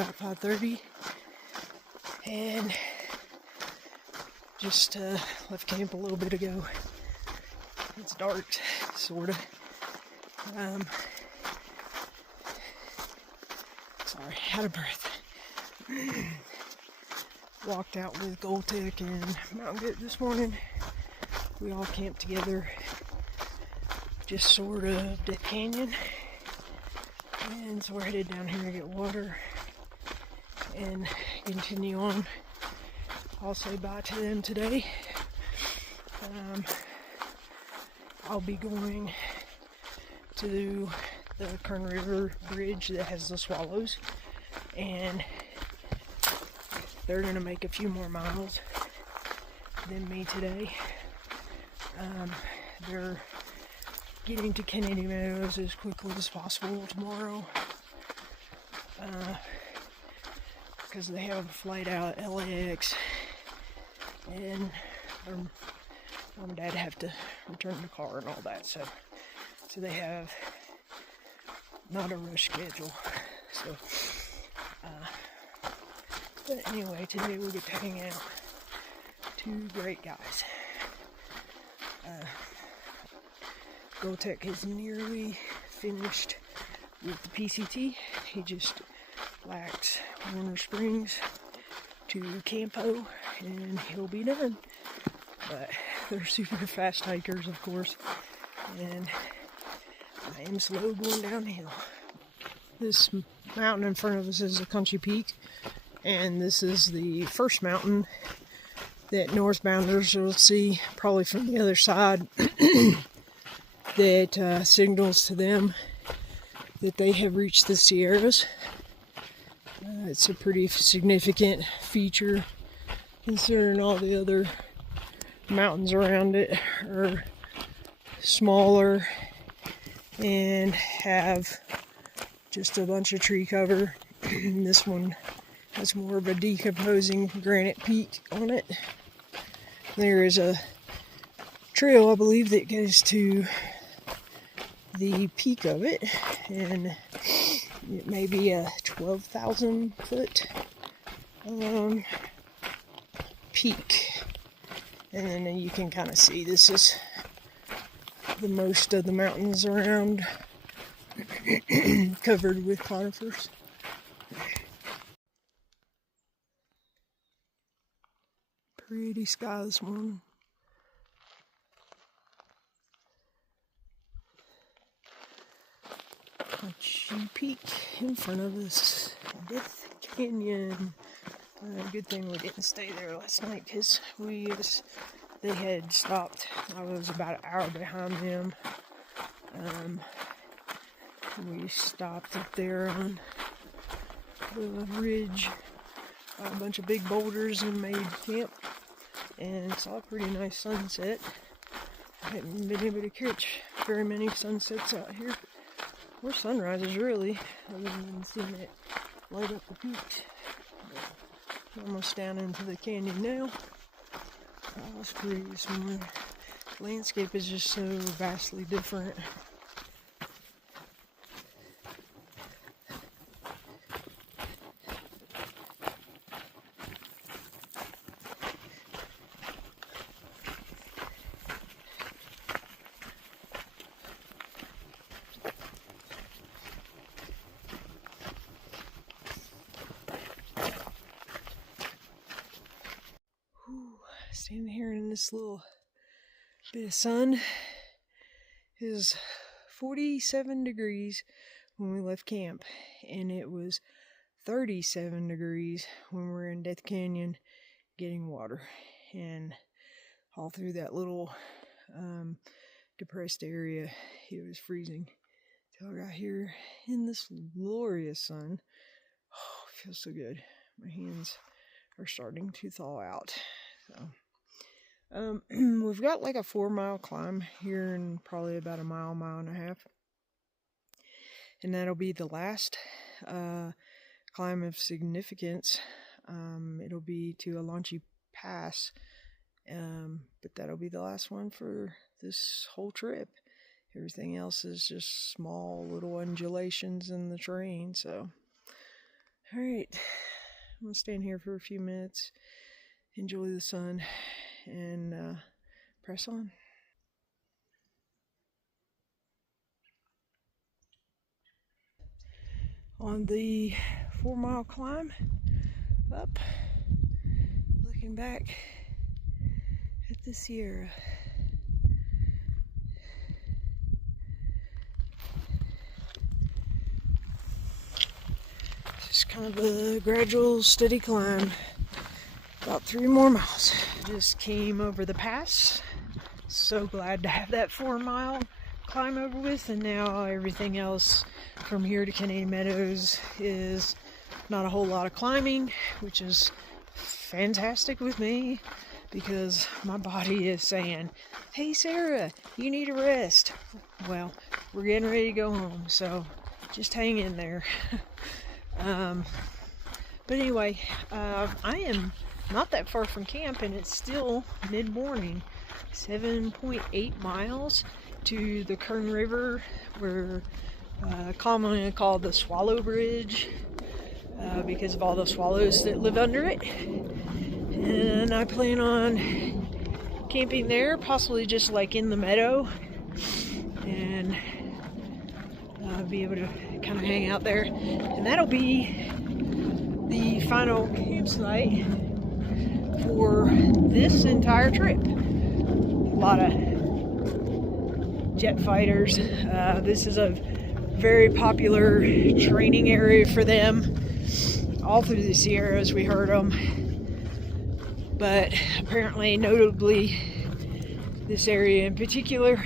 about 5:30, and just left camp a little bit ago. It's dark, sorta. Sorry, out of breath. Walked out with Goldtech and Mountain Goat this morning. We all camped together, just sort of Death Canyon. And so we're headed down here to get water and continue on. I'll say bye to them today. I'll be going to the Kern River Bridge that has the swallows, and they're going to make a few more miles than me today. They're getting to Kennedy Meadows as quickly as possible tomorrow, because they have a flight out at LAX, and Mom and Dad have to return the car and all that, so they have not a rush schedule. So, but anyway, today we get to hang out. Two great guys. Goldtech is nearly finished with the PCT. He just lacks Warner Springs to Campo, and he'll be done. But they're super fast hikers, of course, and I am slow going downhill. This mountain in front of us is a country peak, and this is the first mountain that northbounders will see, probably from the other side, that signals to them that they have reached the Sierras. It's a pretty significant feature, considering all the other mountains around it are smaller and have just a bunch of tree cover. This one has more of a decomposing granite peak on it. There is a trail, I believe, that goes to the peak of it, and it may be a 12,000 foot peak. And then you can kind of see this is the most of the mountains around covered with conifers. Pretty sky this morning. Machu Peak in front of us. Death Canyon. Good thing we didn't stay there last night, because they had stopped. I was about an hour behind them. We stopped up there on the ridge, a bunch of big boulders, and made camp, and saw a pretty nice sunset. I hadn't been able to catch very many sunsets out here, or sunrises really, other than seeing it light up the peaks. Almost down into the canyon now. That was pretty this morning. Landscape is just so vastly different. Standing here in this little bit of sun. It was 47 degrees when we left camp, and it was 37 degrees when we were in Death Canyon getting water. And all through that little depressed area, it was freezing. Till I got here in this glorious sun. Oh, it feels so good. My hands are starting to thaw out. So we've got like a 4-mile climb here in probably about a mile and a half. And that'll be the last climb of significance. It'll be to Alanchi Pass, but that'll be the last one for this whole trip. Everything else is just small little undulations in the terrain, so All right, I'm gonna stand here for a few minutes, enjoy the sun, and press on. On the 4-mile climb up, looking back at the Sierra. Just kind of a gradual, steady climb. About 3 more miles. Just came over the pass. So glad to have that 4-mile climb over with, and now everything else from here to Canadian Meadows is not a whole lot of climbing, which is fantastic with me because my body is saying, hey Sarah, you need a rest. Well, we're getting ready to go home, so just hang in there. But anyway, I am not that far from camp, and it's still mid-morning. 7.8 miles to the Kern River, where commonly called the Swallow Bridge, because of all the swallows that live under it. And I plan on camping there, possibly just like in the meadow, and be able to kind of hang out there. And that'll be the final campsite for this entire trip. A lot of jet fighters. This is a very popular training area for them. All through the Sierras we heard them. But apparently, notably, this area in particular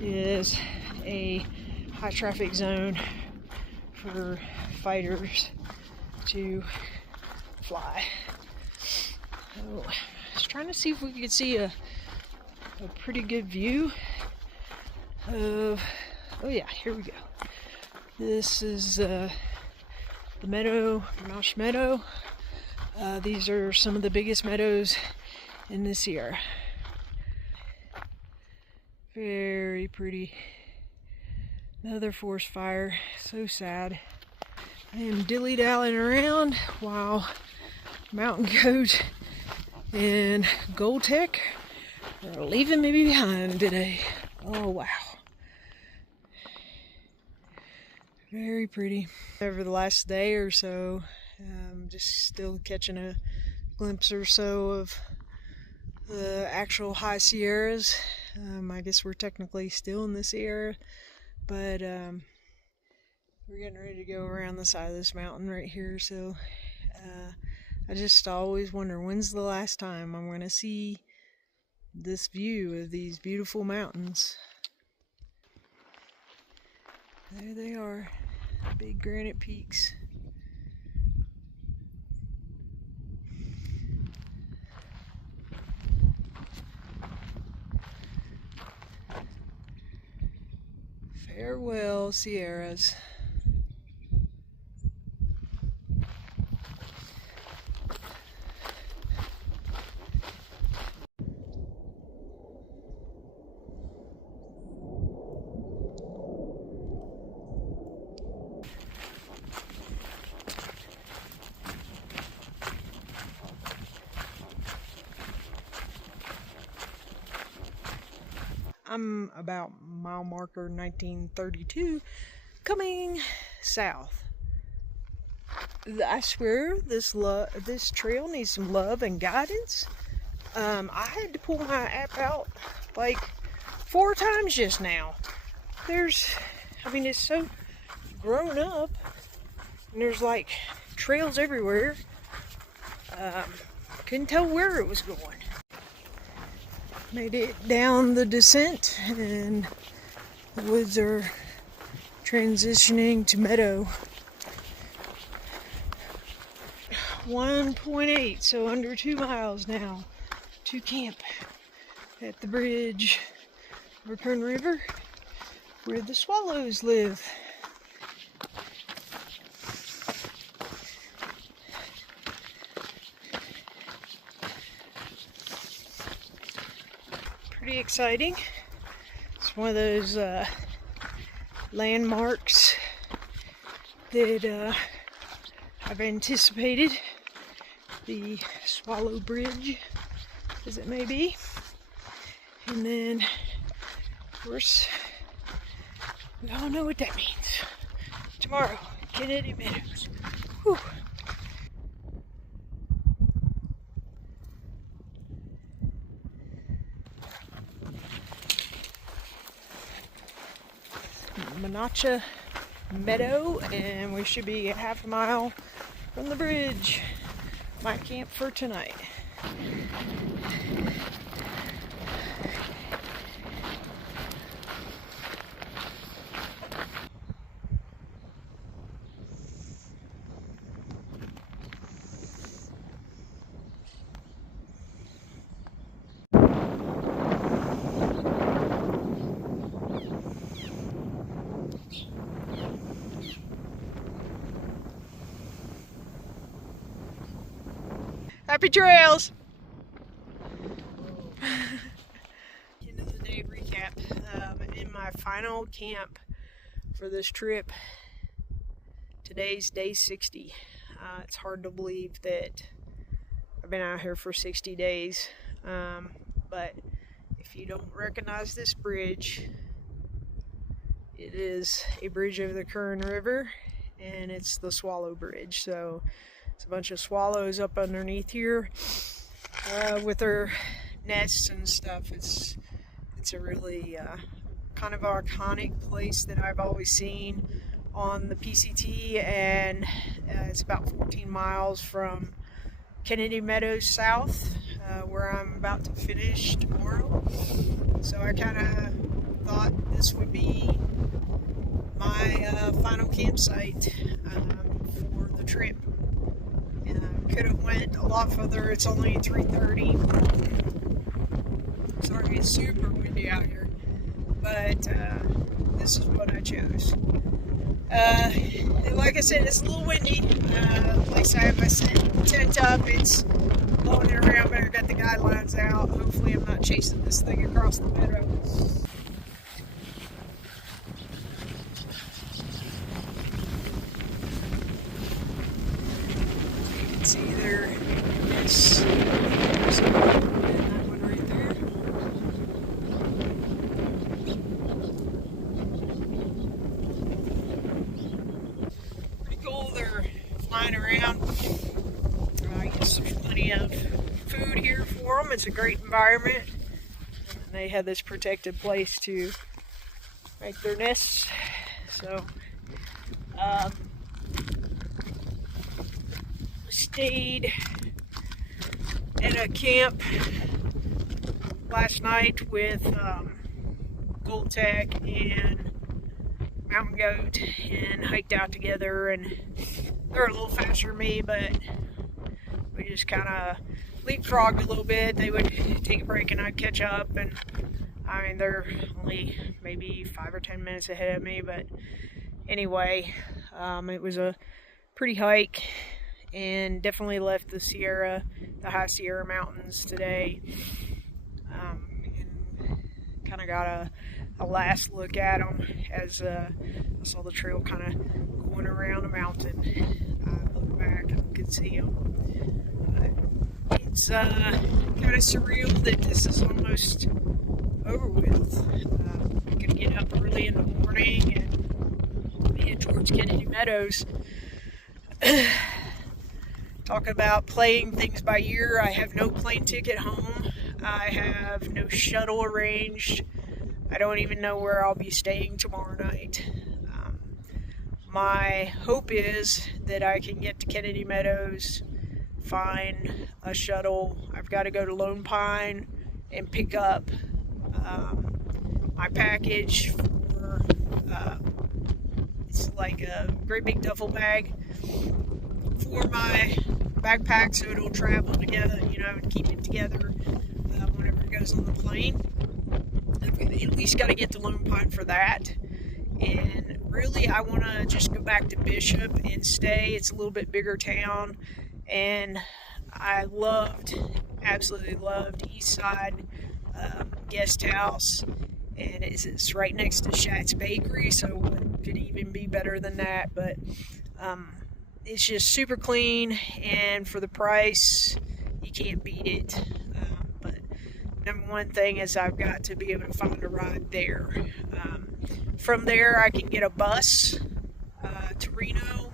is a high traffic zone for fighters to fly. So, I was trying to see if we could see a pretty good view of, oh yeah, here we go. This is the meadow, Marsh Meadow. These are some of the biggest meadows in the Sierra. Very pretty. Another forest fire, so sad. I am dilly-dallying around while Mountain Goat and Gold Tech are leaving me behind today. Oh wow. Very pretty. Over the last day or so, just still catching a glimpse or so of the actual high Sierras. I guess we're technically still in the Sierra, but we're getting ready to go around the side of this mountain right here. So I just always wonder, when's the last time I'm going to see this view of these beautiful mountains. There they are, big granite peaks. Farewell, Sierras. I'm about mile marker 1932 coming south. I swear this trail needs some love and guidance. I had to pull my app out like 4 times just now. It's so grown up, and there's like trails everywhere. Couldn't tell where it was going. Made it down the descent, and the woods are transitioning to meadow. 1.8, so under 2 miles now to camp at the bridge over Kern River, where the swallows live. Pretty exciting. It's one of those landmarks that I've anticipated the Swallow Bridge, as it may be. And then, of course, we all know what that means. Tomorrow, Kennedy Meadows. Whew. Monacha Meadow, and we should be a half a mile from the bridge. My camp for tonight. Happy trails! End of the day recap. In my final camp for this trip, today's day 60. It's hard to believe that I've been out here for 60 days. But if you don't recognize this bridge, it is a bridge over the Kern River, and it's the Swallow Bridge. So it's a bunch of swallows up underneath here with their nests and stuff. It's a really kind of iconic place that I've always seen on the PCT, and it's about 14 miles from Kennedy Meadows South, where I'm about to finish tomorrow. So I kind of thought this would be my final campsite for the trip. Could have went a lot further. It's only 3:30. Sorry, it's super windy out here, but this is what I chose. Like I said, it's a little windy. Like I have my tent up. It's blowing it around, but I got the guidelines out. Hopefully I'm not chasing this thing across the meadow. See there, yes, there's that one right there. Pretty cool, they're flying around. I guess there's plenty of food here for them. It's a great environment. And they have this protected place to make their nests. So, stayed at a camp last night with Gold Tech and Mountain Goat, and hiked out together, and they're a little faster than me, but we just kind of leapfrogged a little bit. They would take a break and I'd catch up, and I mean, they're only maybe 5 or 10 minutes ahead of me, but anyway, it was a pretty hike, and definitely left the high Sierra Mountains today, and kind of got a last look at them as I saw the trail kind of going around a mountain. I looked back and could see them. It's kind of surreal that this is almost over with. I'm going to get up early in the morning and head towards Kennedy Meadows. Talking about playing things by ear, I have no plane ticket home. I have no shuttle arranged. I don't even know where I'll be staying tomorrow night. My hope is that I can get to Kennedy Meadows, find a shuttle. I've got to go to Lone Pine and pick up my package for, it's like a great big duffel bag for my backpack, so it'll travel together, and keep it together whenever it goes on the plane. I've at least got to get to Lone Pine for that. And really, I want to just go back to Bishop and stay. It's a little bit bigger town, and I absolutely loved East Side Guest House, and it's right next to Shat's Bakery, so it could even be better than that. But it's just super clean, and for the price, you can't beat it. But number one thing is I've got to be able to find a ride there. From there, I can get a bus to Reno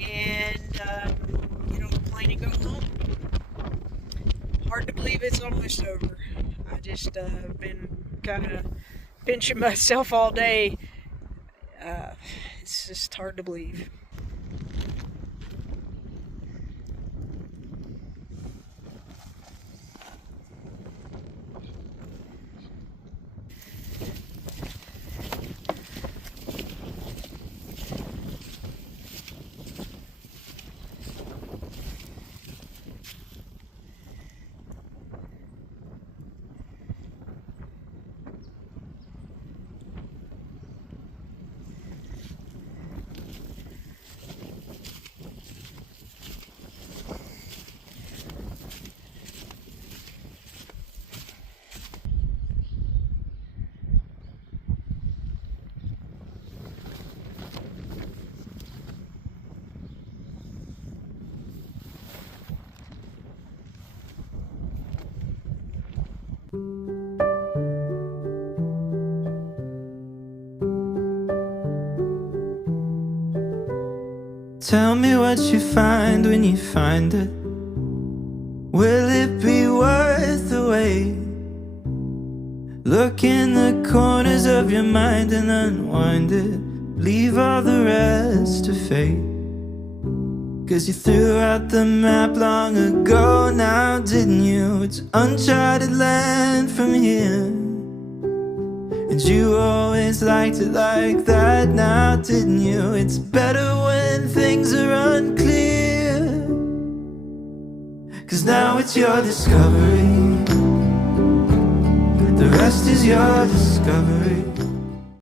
and get on a plane and go home. Hard to believe it's almost over. I just been kind of pinching myself all day. It's just hard to believe. Tell me what you find when you find it. Will it be worth the wait? Look in the corners of your mind and unwind it. Leave all the rest to fate. 'Cause you threw out the map long ago now, didn't you? It's uncharted land from here. And you always liked it like that now, didn't you? It's better when things are unclear. 'Cause now it's your discovery. The rest is your discovery.